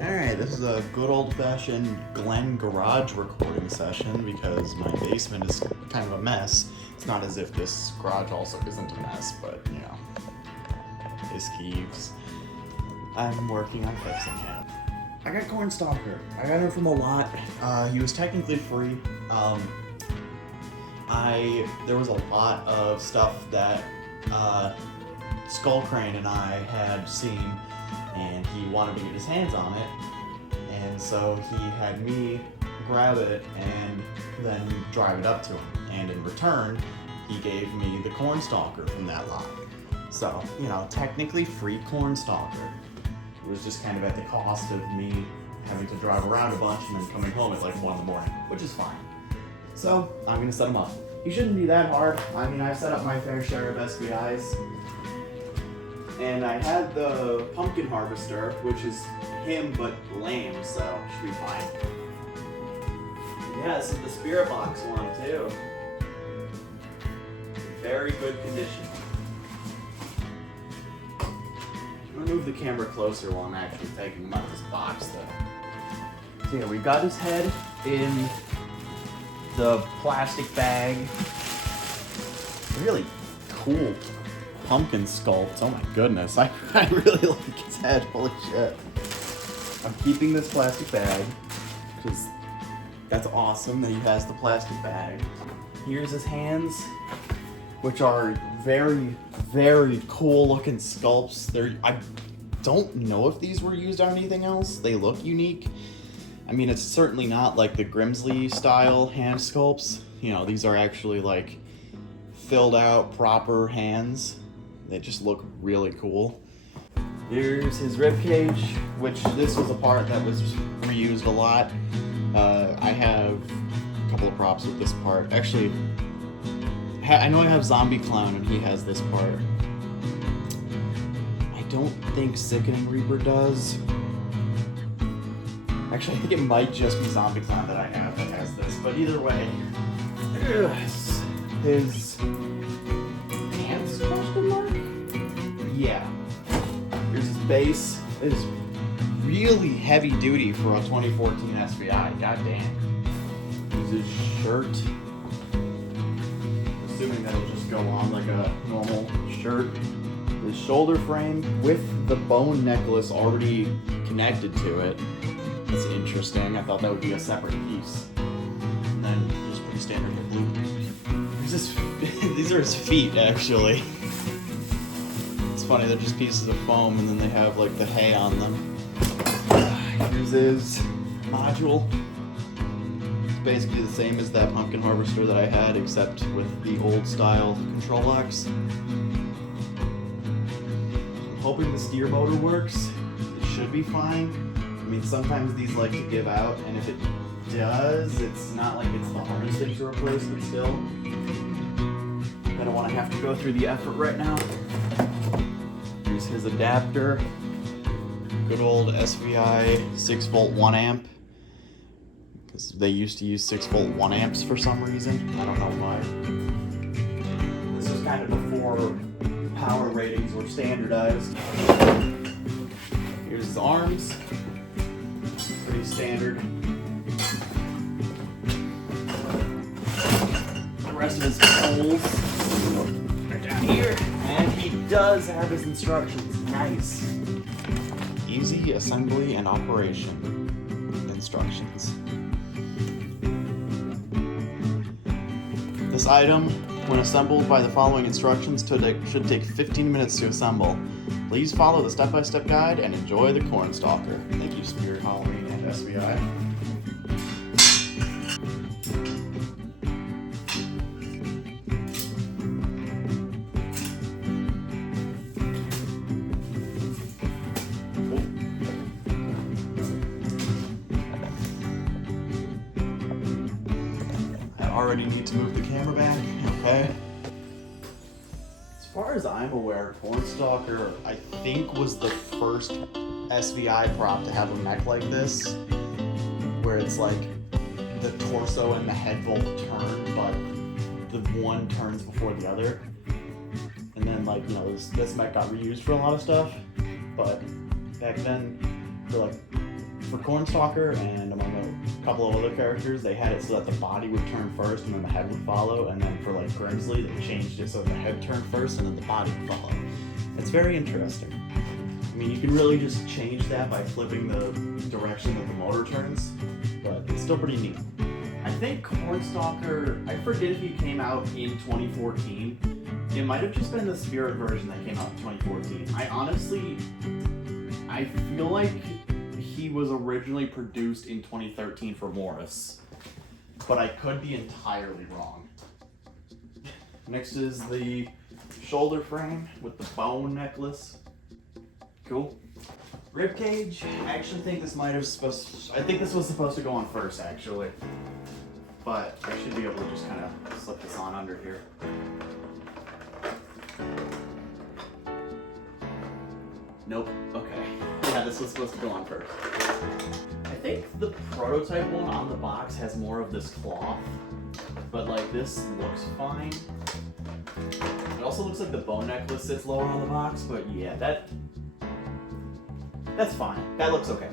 Alright, this is a good old-fashioned Glen garage recording session because my basement is kind of a mess. It's not as if this garage also isn't a mess, but, you know, this keeps. I'm working on fixing it. I got Corn Stalker. I got him from a lot. He was technically free. There was a lot of stuff that Skull Crane and I had seen, and he wanted to get his hands on it, and so he had me grab it and then drive it up to him, and in return he gave me the Corn Stalker from that lot. So, you know, technically free Corn Stalker. It was just kind of at the cost of me having to drive around a bunch and then coming home at like 1 in the morning, which is fine. So I'm gonna set him up. He shouldn't be that hard. I mean, I've set up my fair share of SBIs. And I had the pumpkin harvester, which is him but lame, so should be fine. Yeah, this is the spirit box one too. Very good condition. I'm gonna move the camera closer while I'm actually taking him out of this box though. So yeah, we got his head in the plastic bag. Really cool pumpkin sculpt. Oh my goodness, I really like his head. Holy shit. I'm keeping this plastic bag because that's awesome that he has the plastic bag. Here's his hands, which are very, very cool looking sculpts. I don't know if these were used on anything else. They look unique. I mean, it's certainly not like the Grimsley style hand sculpts. You know, these are actually like filled out proper hands. They just look really cool. Here's his rib cage, which this was a part that was reused a lot. I have a couple of props with this part. Actually, I know I have Zombie Clown and he has this part. I don't think Sickening Reaper does. Actually, I think it might just be Zombie Clown that I have that has this, but either way, his pants, question mark? Yeah. Here's his base. It is really heavy duty for a 2014 SVI, goddamn. Here's his shirt. Assuming that'll just go on like a normal shirt. His shoulder frame with the bone necklace already connected to it. That's interesting. I thought that would be a separate piece. And then just pretty standard hip loop. These are his feet, actually. It's funny, they're just pieces of foam and then they have like the hay on them. Here's his module. It's basically the same as that pumpkin harvester that I had, except with the old style control box. I'm hoping the steer motor works. It should be fine. I mean, sometimes these like to give out, and if it does, it's not like it's the hardest thing to replace, but still. I don't want to have to go through the effort right now. Here's his adapter. Good old SVI 6-volt 1 amp. Because they used to use 6-volt 1 amps for some reason. I don't know why. This was kind of before power ratings were standardized. Here's his arms. Pretty standard. The rest of his poles are down here. And he does have his instructions. Nice. Easy assembly and operation instructions. This item, when assembled by the following instructions, should take 15 minutes to assemble. Please follow the step-by-step guide and enjoy the Corn Stalker. Thank you, Spirit Halloween and SVI. I already need to move the camera back, okay? As far as I'm aware, Corn Stalker, I think, was the first SVI prop to have a mech like this, where it's like the torso and the head both turn, but the one turns before the other. And then, like, you know, this mech got reused for a lot of stuff, but back then, for like for Cornstalker and among a couple of other characters, they had it so that the body would turn first and then the head would follow. And then for like Grimsley, they changed it so the head turned first and then the body would follow. It's very interesting. I mean, you can really just change that by flipping the direction that the motor turns, but it's still pretty neat. I think Cornstalker, I forget if he came out in 2014. It might have just been the Spirit version that came out in 2014. I feel like he was originally produced in 2013 for Morris, but I could be entirely wrong. Next is the shoulder frame with the bone necklace. Cool. Ribcage. I actually think this I think this was supposed to go on first, actually, but I should be able to just kind of slip this on under here. Nope. Okay. Yeah, this was supposed to go on first. I think the prototype one on the box has more of this cloth, but like this looks fine. It also looks like the bone necklace sits lower on the box, but yeah, that's fine. That looks okay.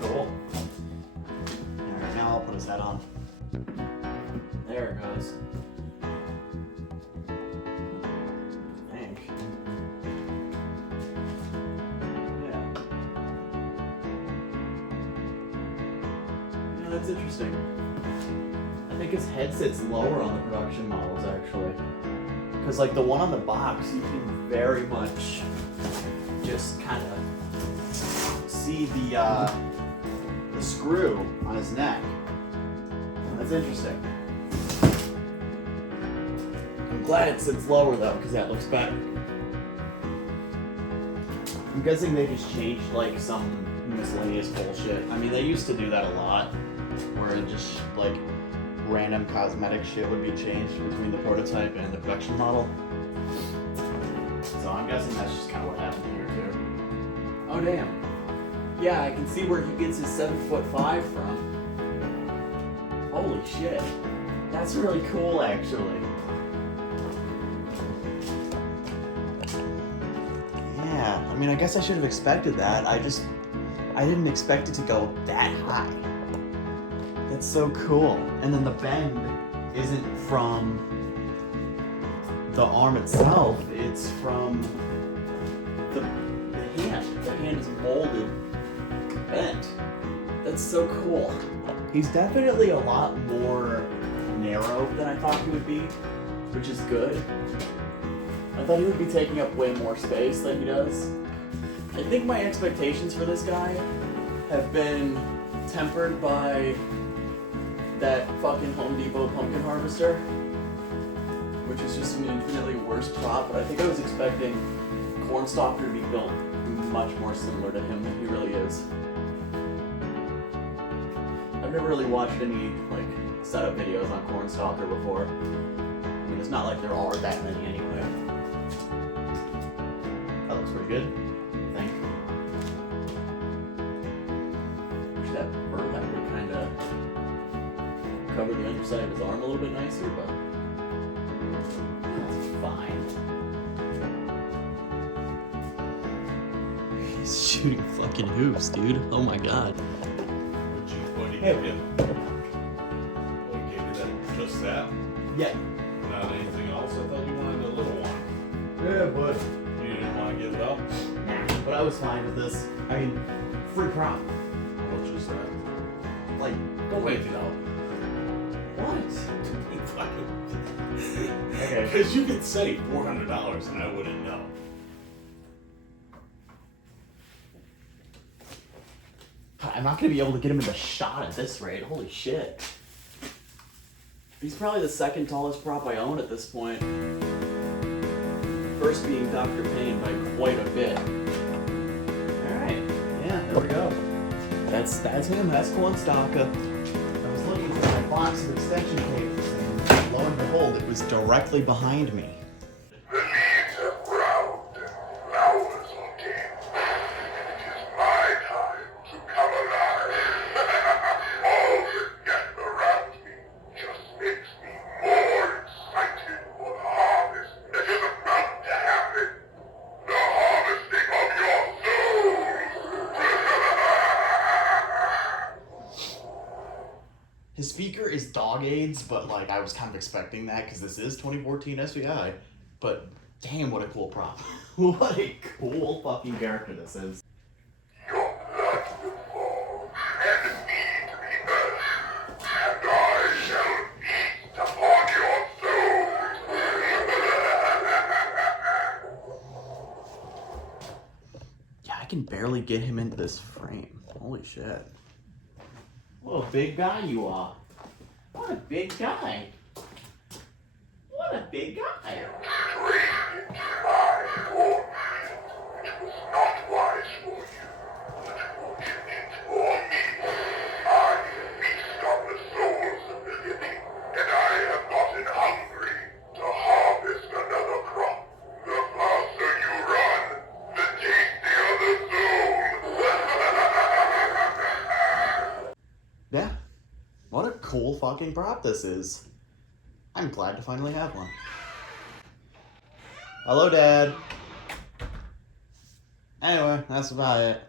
Cool. Alright, now I'll put his head on. There it goes. I think. Yeah. Yeah, that's interesting. I think his head sits lower on the production models, actually. Because, like, the one on the box, you can very much just kind of see the screw on his neck. That's interesting. I'm glad it sits lower, though, because that looks better. I'm guessing they just changed, like, some miscellaneous bullshit. I mean, they used to do that a lot, where it just, like, random cosmetic shit would be changed between the prototype and the production model. So I'm guessing that's just kind of what happened here too. Oh damn. Yeah, I can see where he gets his 7'5" from. Holy shit. That's really cool, actually. Yeah, I mean, I guess I should have expected that. I didn't expect it to go that high. That's so cool. And then the bend isn't from the arm itself, it's from the hand. The hand is molded, bent. That's so cool. He's definitely a lot more narrow than I thought he would be, which is good. I thought he would be taking up way more space than he does. I think my expectations for this guy have been tempered by that fucking Home Depot pumpkin harvester, which is just an infinitely worse prop, but I think I was expecting Cornstalker to be built much more similar to him than he really is. I've never really watched any, like, setup videos on Cornstalker before. I mean, it's not like there are that many anyway. That looks pretty good, I think. Wish that burlap would kind of cover the underside of his arm a little bit nicer, but that's fine. He's shooting fucking hoops, dude. Oh my god. What did he give you? What gave you that? Just that? Yeah. Not anything else? I thought you wanted a little one. Yeah, but You didn't want to give it up? nah. But I was fine with this. I mean, free prop. How much is that? Like, Don't make it up. what? Okay. Because you could say $400 and I wouldn't know. I'm not gonna be able to get him in the shot at this rate. Holy shit. He's probably the second tallest prop I own at this point. First being Dr. Payne by quite a bit. Alright, yeah, there we go. That's him, that's Cornstalker. I was looking for my box of extension cables and lo and behold, it was directly behind me. The leaves have ground and flowers are dead. It is my time to come alive. All this death around me just makes me more excited. is dog aids, but like I was kind of expecting that because this is 2014 SVI. But damn, what a cool prop. What a cool fucking character this is. Your blood will fall, and need to be earth, and I shall feast upon your soul. Yeah, I can barely get him into this frame. Holy shit. What a big guy you are. What a big guy. What a big guy. Traded my fortune, which was not wise for you, but fortunate for me. I feast on the souls of the living, and I have gotten hungry to harvest another crop. The faster you run, the tastier the soul. Yeah. What a cool fucking prop this is. I'm glad to finally have one. Hello, Dad. Anyway, that's about it.